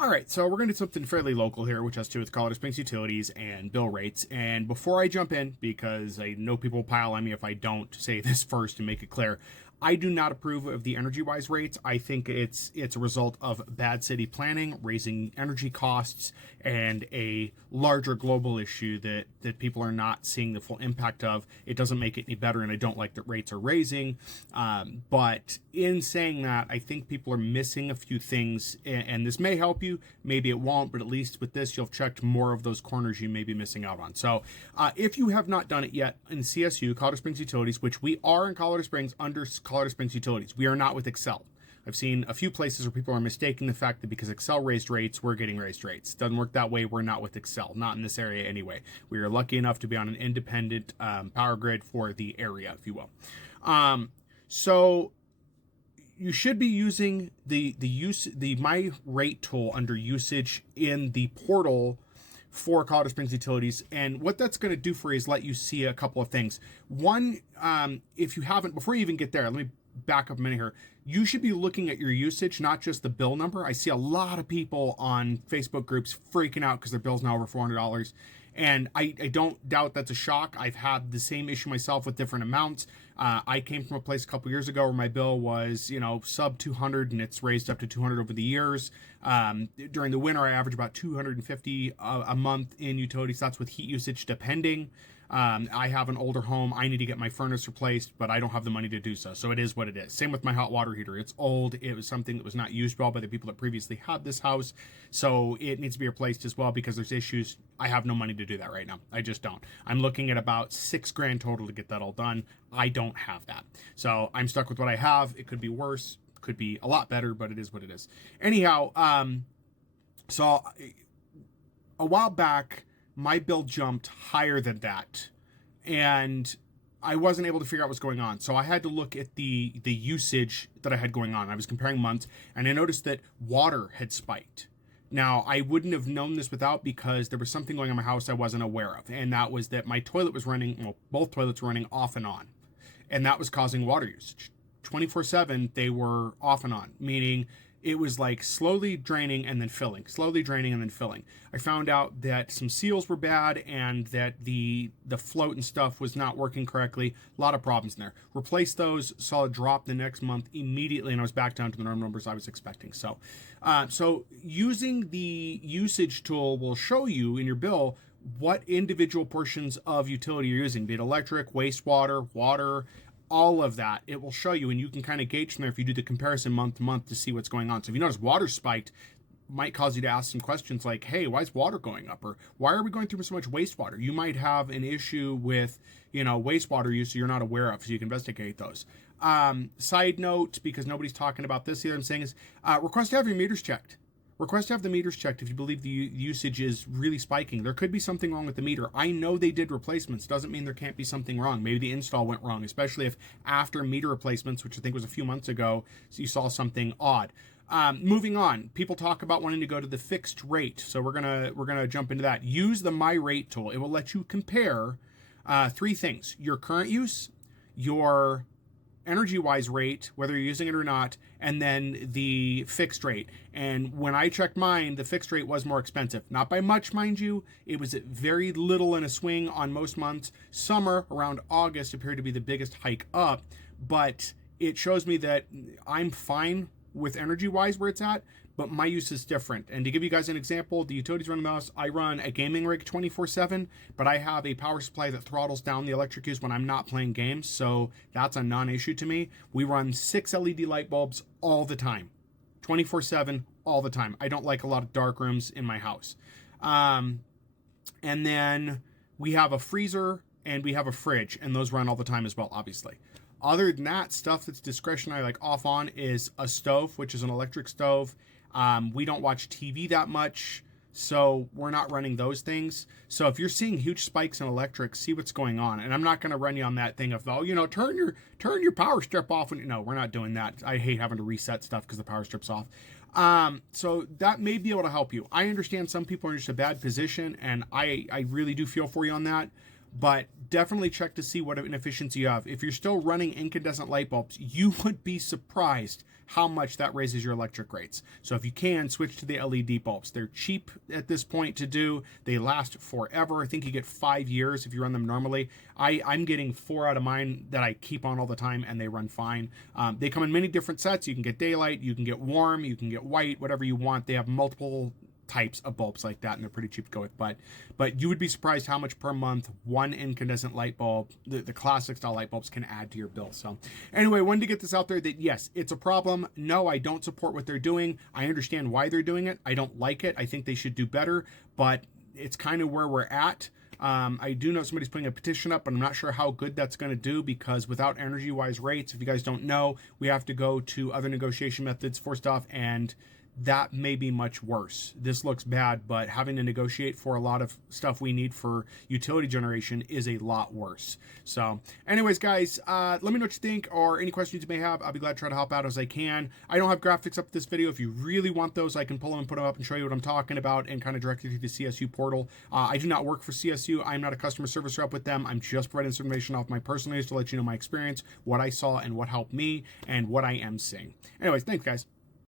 All right, so we're going to do something fairly local here, which has to do with Colorado Springs utilities and bill rates. And before I jump in, because I know people will pile on me if I don't say this first and make it clear, I do not approve of the EnergyWise rates. I think it's a result of bad city planning, raising energy costs, and a larger global issue that people are not seeing the full impact of. It doesn't make it any better, and I don't like that rates are raising. But in saying that, I think people are missing a few things, and this may help you, maybe it won't, but at least with this, you'll have checked more of those corners you may be missing out on. So if you have not done it yet in CSU, Colorado Springs Utilities, which we are in Colorado Springs under Colorado Springs Utilities, we are not with Excel. I've seen a few places where people are mistaking the fact that because Excel raised rates, we're getting raised rates. Doesn't work that way. We're not with Excel, not in this area anyway. We are lucky enough to be on an independent power grid for the area, if you will. So you should be using the My Rate tool under usage in the portal for Colorado Springs Utilities. And what that's going to do for you is let you see a couple of things. One, if you haven't, before you even get there, let me back up a minute here. You should be looking at your usage, not just the bill number. I see a lot of people on Facebook groups freaking out because their bill's now over $400. And I don't doubt that's a shock. I've had the same issue myself with different amounts. I came from a place a couple years ago where my bill was, sub 200, and it's raised up to 200 over the years. During the winter, I average about 250 a month in utilities. That's with heat usage depending. I have an older home. I need to get my furnace replaced, but I don't have the money to do so. So it is what it is. Same with my hot water heater. It's old. It was something that was not used well by the people that previously had this house. So it needs to be replaced as well because there's issues. I have no money to do that right now. I just don't. I'm looking at about $6,000 total to get that all done. I don't have that. So I'm stuck with what I have. It could be worse, could be a lot better, but it is what it is. Anyhow, so a while back, my bill jumped higher than that, and I wasn't able to figure out what's going on. So I had to look at the usage that I had going on. I was comparing months, and I noticed that water had spiked. Now, I wouldn't have known this without because there was something going on in my house I wasn't aware of, and that was that my toilet was running, well, both toilets were running off and on, and that was causing water usage. 24/7, they were off and on, meaning it was like slowly draining and then filling, slowly draining and then filling. I found out that some seals were bad and that the float and stuff was not working correctly. A lot of problems in there. Replaced those, saw a drop the next month immediately, and I was back down to the normal numbers I was expecting. So using the usage tool will show you in your bill what individual portions of utility you're using, be it electric, wastewater, water, all of that. It will show you, and you can kind of gauge from there if you do the comparison month to month to see what's going on. So if you notice water spiked, might cause you to ask some questions like, hey, why is water going up? Or why are we going through so much wastewater? You might have an issue with, wastewater use you're not aware of, so you can investigate those. Side note, because nobody's talking about this, the other I'm saying is request to have your meters checked. Request to have the meters checked if you believe the usage is really spiking. There could be something wrong with the meter. I know they did replacements. Doesn't mean there can't be something wrong. Maybe the install went wrong, especially if after meter replacements, which I think was a few months ago, so you saw something odd. Moving on, people talk about wanting to go to the fixed rate. So we're gonna jump into that. Use the My Rate tool. It will let you compare three things: your current use, your EnergyWise rate, whether you're using it or not, and then the fixed rate. And when I checked mine, the fixed rate was more expensive. Not by much, mind you. It was very little in a swing on most months. Summer, around August, appeared to be the biggest hike up, but it shows me that I'm fine with EnergyWise where it's at, but my use is different. And to give you guys an example, the utilities run the mouse. I run a gaming rig 24/7, but I have a power supply that throttles down the electric use when I'm not playing games, so that's a non-issue to me. We run 6 LED light bulbs all the time, 24/7, all the time. I don't like a lot of dark rooms in my house. And then we have a freezer and we have a fridge, and those run all the time as well, obviously. Other than that, stuff that's discretionary, like off on, is a stove, which is an electric stove. We don't watch TV that much, so we're not running those things. So if you're seeing huge spikes in electric, see what's going on. And I'm not going to run you on that thing of, turn your power strip off. No, we're not doing that. I hate having to reset stuff because the power strip's off. So that may be able to help you. I understand some people are in just a bad position, and I really do feel for you on that. But definitely check to see what inefficiency you have. If you're still running incandescent light bulbs, you would be surprised how much that raises your electric rates. So if you can, switch to the LED bulbs. They're cheap at this point to do. They last forever. I think you get 5 years if you run them normally. I'm getting 4 out of mine that I keep on all the time, and they run fine. They come in many different sets. You can get daylight, you can get warm, you can get white, whatever you want. They have multiple types of bulbs like that, and they're pretty cheap to go with. But you would be surprised how much per month one incandescent light bulb, the classic style light bulbs, can add to your bill. So anyway, wanted to get this out there that yes, it's a problem. No, I don't support what they're doing. I understand why they're doing it. I don't like it. I think they should do better, but it's kind of where we're at. I do know somebody's putting a petition up, but I'm not sure how good that's going to do, because without EnergyWise rates, if you guys don't know, we have to go to other negotiation methods for stuff, and that may be much worse. This looks bad, but having to negotiate for a lot of stuff we need for utility generation is a lot worse. So anyways, guys, let me know what you think, or any questions you may have. I'll be glad to try to help out as I can. I don't have graphics up this video. If you really want those, I can pull them and put them up and show you what I'm talking about and kind of direct you to the CSU portal. I do not work for CSU. I'm not a customer service rep with them. I'm just providing this information off my personal news to let you know my experience, what I saw and what helped me, and what I am seeing. Anyways, thanks, guys.